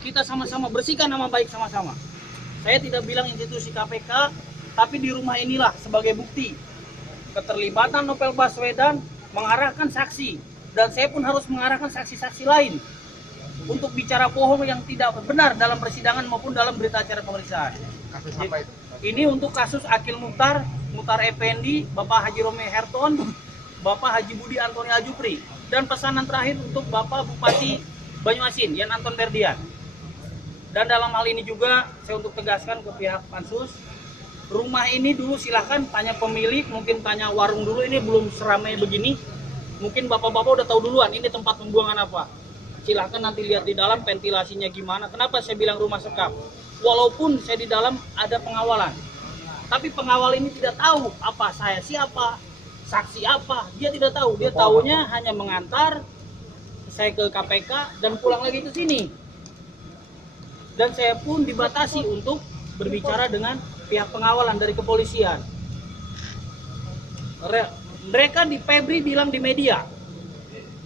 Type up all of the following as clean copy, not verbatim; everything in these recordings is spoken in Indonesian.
kita sama-sama bersihkan nama baik sama-sama. Saya tidak bilang institusi KPK, tapi di rumah inilah sebagai bukti keterlibatan Novel Baswedan mengarahkan saksi, dan saya pun harus mengarahkan saksi-saksi lain untuk bicara bohong yang tidak benar dalam persidangan maupun dalam berita acara pemeriksaan. Kasus apa itu? Ini untuk kasus Akil Mukhtar, Mukhtar Effendi, Bapak Haji Romi Herton, Bapak Haji Budi Antoni Ajupri, dan pesanan terakhir untuk Bapak Bupati Banyuasin, Yan Anton Ferdian. Dan dalam hal ini juga saya untuk tegaskan ke pihak Pansus, rumah ini dulu silahkan tanya pemilik, mungkin tanya warung dulu, ini belum seramai begini. Mungkin bapak-bapak udah tahu duluan ini tempat pembuangan apa. Silahkan nanti lihat di dalam ventilasinya gimana. Kenapa saya bilang rumah sekap? Walaupun saya di dalam ada pengawalan, tapi pengawal ini tidak tahu apa saya siapa, saksi apa. Dia tidak tahu. Dia taunya hanya mengantar saya ke KPK dan pulang lagi ke sini. Dan saya pun dibatasi untuk berbicara dengan pihak pengawalan dari kepolisian. Mereka di Febri bilang di media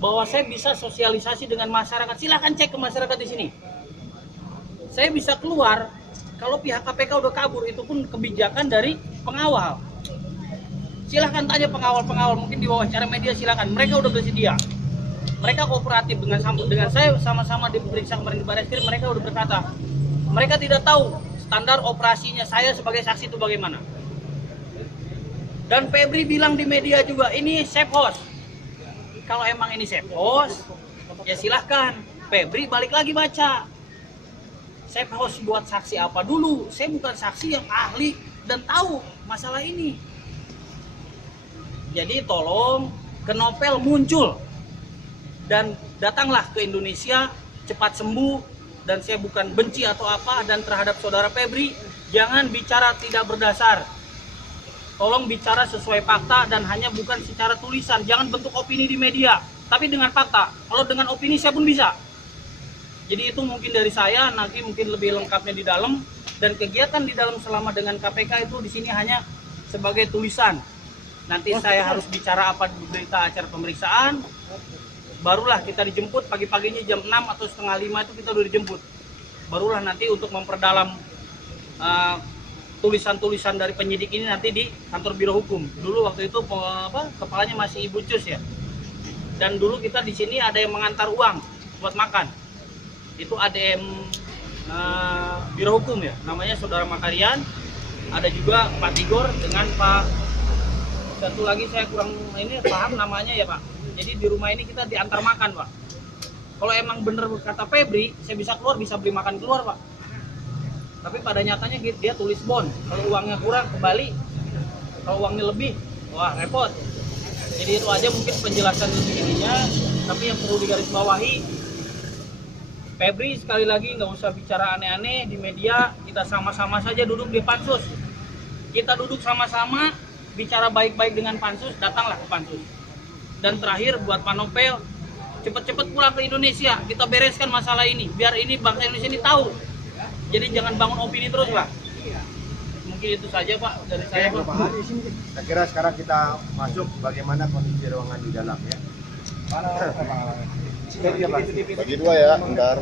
bahwa saya bisa sosialisasi dengan masyarakat. Silahkan cek ke masyarakat di sini. Saya bisa keluar kalau pihak KPK udah kabur, itu pun kebijakan dari pengawal. Silahkan tanya pengawal-pengawal, mungkin di wawancara media silahkan. Mereka udah bersedia. Mereka kooperatif dengan saya, sama-sama diperiksa kemarin di Barreskrim. Mereka udah berkata, mereka tidak tahu standar operasinya saya sebagai saksi itu bagaimana. Dan Febri bilang di media juga, ini safe house. Kalau emang ini safe house, ya silahkan. Febri balik lagi baca. Safe house buat saksi apa dulu? Saya bukan saksi yang ahli dan tahu masalah ini. Jadi tolong ke Novel muncul. Dan datanglah ke Indonesia, cepat sembuh. Dan saya bukan benci atau apa, dan terhadap saudara Febri, jangan bicara tidak berdasar. Tolong bicara sesuai fakta dan hanya bukan secara tulisan. Jangan bentuk opini di media, tapi dengan fakta. Kalau dengan opini saya pun bisa. Jadi itu mungkin dari saya, nanti mungkin lebih lengkapnya di dalam. Dan kegiatan di dalam selama dengan KPK itu di sini hanya sebagai tulisan. Nanti saya harus bicara apa di berita acara pemeriksaan. Barulah kita dijemput pagi-paginya jam 6 atau setengah 5 itu kita udah dijemput. Barulah nanti untuk memperdalam tulisan-tulisan dari penyidik ini nanti di kantor Biro Hukum. Dulu waktu itu kepalanya masih Ibu Cus ya. Dan dulu kita di sini ada yang mengantar uang buat makan. Itu ADM Biro Hukum ya, namanya Saudara Makarian. Ada juga Pak Tigor dengan Pak, satu lagi saya kurang ini paham namanya ya Pak. Jadi di rumah ini kita diantar makan Pak. Kalau emang bener kata Febri, saya bisa keluar, bisa beli makan keluar Pak. Tapi pada nyatanya dia tulis bond. Kalau uangnya kurang kembali, kalau uangnya lebih, wah repot. Jadi itu aja mungkin penjelasan ininya. Tapi yang perlu digarisbawahi, Febri sekali lagi nggak usah bicara aneh-aneh di media. Kita sama-sama saja duduk di Pansus. Kita duduk sama-sama, bicara baik-baik dengan Pansus, datanglah ke Pansus. Dan terakhir buat Pak Novel, cepet-cepet pulang ke Indonesia, kita bereskan masalah ini, biar ini bangsa Indonesia ini tahu. Jadi jangan bangun opini terus lah. Mungkin itu saja Pak dari saya Pak. Saya kira sekarang kita masuk bagaimana kondisi ruangan di dalam ya. Bagi dua ya, bentar.